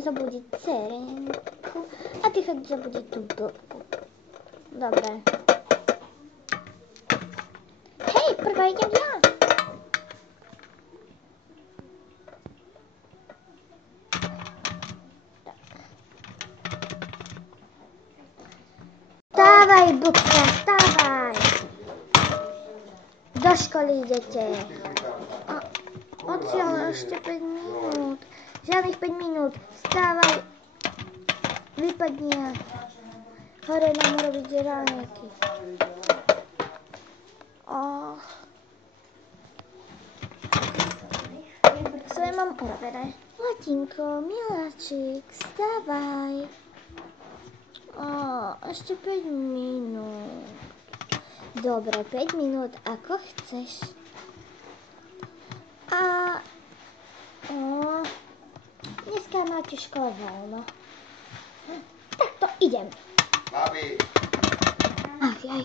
idem zabudiť dcerenku a ty choď zabudiť tú blbku. Dobre. Hej, prvá idem ja. Stávaj, blbka, stávaj. Do školy idete. Odtiaľ ešte 5 minút. Žiadnych 5 minút. Vstávaj. Vypadni. Hore nám urobiť ráňaky. Svoje mám urobené. Latinko, miláčik, vstávaj. Ešte 5 minút. Dobre, 5 minút, ako chceš. Dneska máte škola voľno. Tak to idem. Babi. Aj.